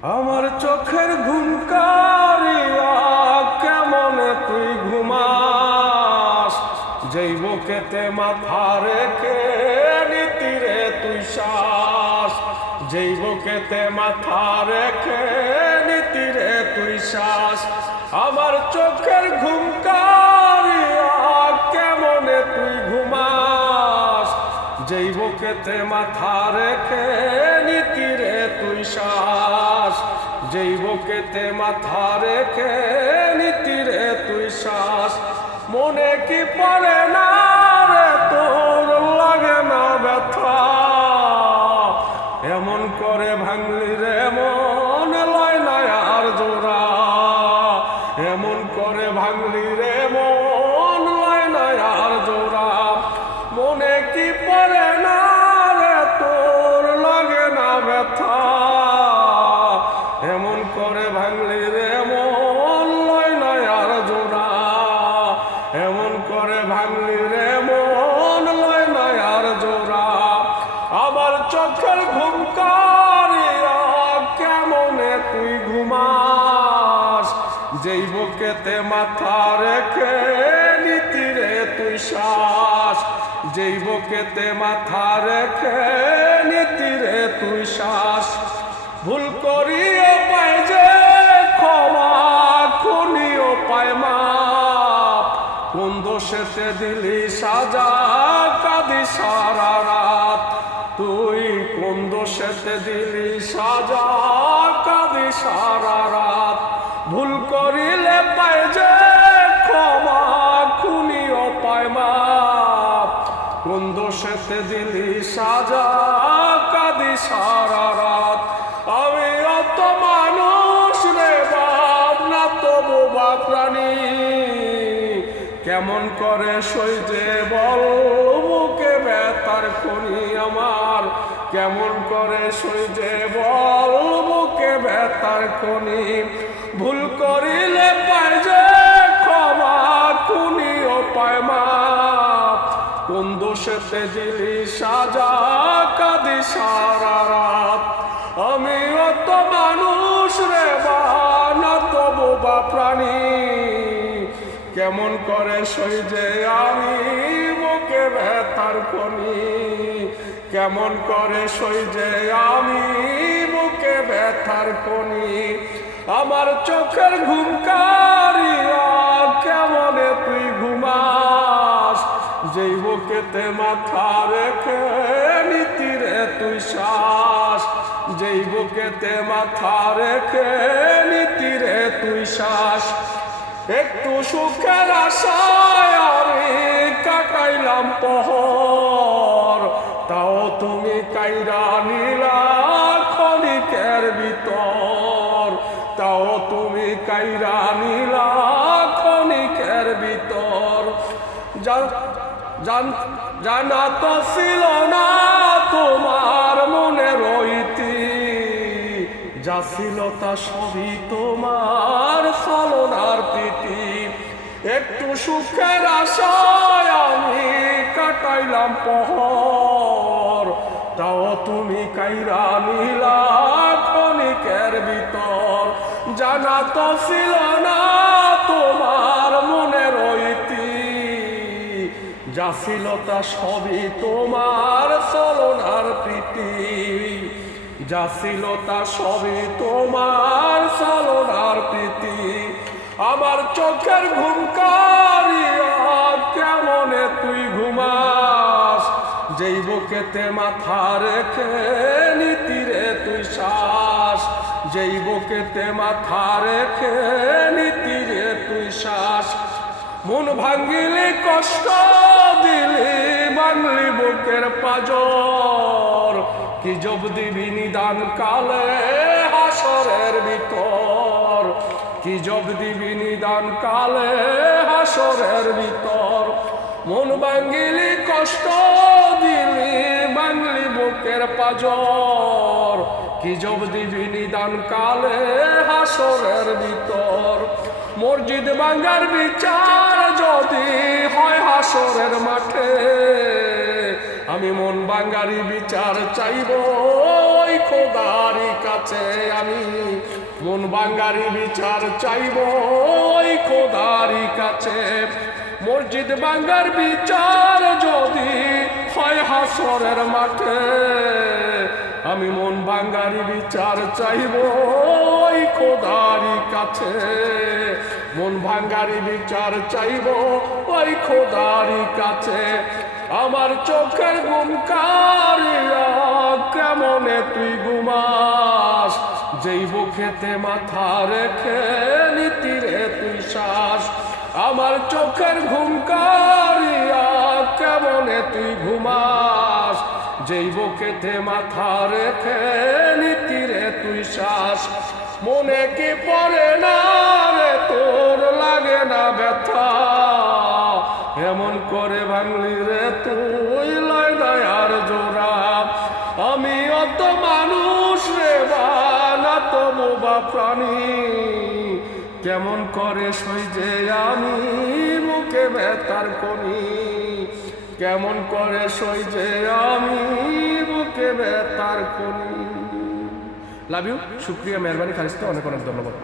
আমার চোখের ঘুম কারিয়া কেমনে তুই ঘুমাস, যেই বুকেতে মাথা রেখে নীতিরে তুই শ্বাস, যেই বুকেতে মাথা রেখে নীতিরে তুই শ্বাস। আমার চোখের ঘুম কারিয়া কেমনে তুই ঘুমাস, যেই বুকেতে মাথা রেখে নীতিরে তুই শ্বাস, যেই বুকেতে মাথা রেখে নীতিরে তুই শ্বাস। মনে কি পড়ে না রে তোর, লাগে না ব্যথা, এমন করে ভাঙলি রে মন লয় না আর জোড়া, এমন করে ভাঙলি রে মন লয় না আর জোড়া। মনে কি পড়ে না রে তোর, লাগে না ব্যথা, এমন করে ভাঙলি রে মন লয় না আর জোড়া, এমন করে ভাঙলি রে মন লয় না আর জোড়া। আমার চোখের ঘুম কারিয়া কেমনে তুই ঘুমাস, যেই বুকেতে মাথা রেখে নীতিরে তুই শ্বাস, যেই বুকেতে মাথা রেখে নীতিরে তুই শ্বাস। ভুল করিও পাই যে ক্ষমা, খুনিও পায় মাপ, কোন দোষেতে দিলি সাজা কাঁদি সারা রাত, তুই কোন দোষেতে দিলি সাজা কাঁদি সারা রাত। ভুল করিলে পায় যে ক্ষমা, খুনিও পায় মাপ, কোন দোষেতে দিলি সাজা কাঁদি সারা রাত। আমি অত মানুষ রে বাপ না তবু বা প্রাণী, কেমন করে সইজে বল বুকে ব্যথার খনি আমার, কেমন করে সইজে বল বুকে ব্যথার খনি। ভুল করিলে পায় যে ক্ষমা, খুনিও পায় মাপ, কোন দোষেতে দিলি সাজা কাঁদি সারা রাত। আমি অত মানুষ রে বা না তবু বা প্রাণী, কেমন করে সইজে আমি বুকে ব্যথার খনি, কেমন করে সইজে আমি বুকে ব্যথার খনি। আমার চোখের ঘুম কারিয়া কেমনে তুই ঘুমাস, যেই বুকেতে মাথা রেখে নীতিরে তুই শ্বাস, যেই বুকেতে মাথা রেখে নীতিরে তুই শ্বাস। একটু সুখের আশায় আমি কাটাইলাম পহর, তাও তুমি কাইরা নিলা ক্ষণিকের ভিতর, তাও তুমি কাইরা নিলা ক্ষণিকের ভিতর। জানা তো ছিল না তোমার মনে রইতি, যা ছিল তা সবই তোমার ছলনার প্রীতি। একটু সুখের আশায় আমি কাটাইলাম পহর, তাও তুমি কাইরা নিলা ক্ষণিকের ভিতর। জানা তো ছিল না তোমার মনে রইতি, যা ছিল তা সবই তোমার ছলনার প্রীতি, যা ছিল তা সবই তোমার ছলনার প্রীতি। আমার চোখের ঘুম কারিয়া কেমনে তুই ঘুমাস, যেই বুকেতে মাথা রেখে নীতিরে তুই শ্বাস, যেই বুকেতে মাথা রেখে নীতিরে তুই শ্বাস। মন ভাঙ্গিলি কষ্ট দিলি বাংলি বুকের পাজর, কি জব দিবি নিদান কালে হাসরের ভিতর, কি জব দিবি নিদান কালে হাসরের ভিতর। মন ভাঙ্গিলি কষ্ট দিলি বাংলি বুকের পাজর, কি জব দিবি নিদান কালে হাসরের ভিতর। মসজিদ ভাঙ্গার বিচার যদি হয় হাসরের মাঠে, আমি মন ভাঙ্গারি বিচার চাইব ওই খোদারি কাছে আমি মন ভাঙ্গারি বিচার চাইব ওই খোদারি কাছে। মসজিদ ভাঙ্গার বিচার যদি হয় হাসরের মাঠে, আমি মন ভাঙ্গারি বিচার চাইব ওই খোদারি কাছে। মন ভাঙ্গারি বিচার চাইব ওই খোদারি কাছে। আমার চোখের ঘুম কারিয়া কেমনে তুই ঘুমাস, যেই বুকেতে মাথা রেখে নিতি রে তুই শ্বাস। আমার চোখের ঘুম কারিয়া কেমনে তুই ঘুমাস, যেই বুকেতে মাথা রেখে নিতি রে তুই শ্বাস। মনে কি পড়ে না রে তোর লাগে না ব্যথা, এমন করে ভাঙলি রে তুই লয় দয়ার জোড়া। আমি অত মানুষ রে বানা তবু বা প্রাণী, কেমন করে সই যে আমি মুখে ব্যথার কনি, কেমন করে সই যে আমি বুকে ব্যথার কনি। লাভ ইউ, শুক্রিয়া, মেহরবানি, খালিস্তা, অনেক অনেক ধন্যবাদ।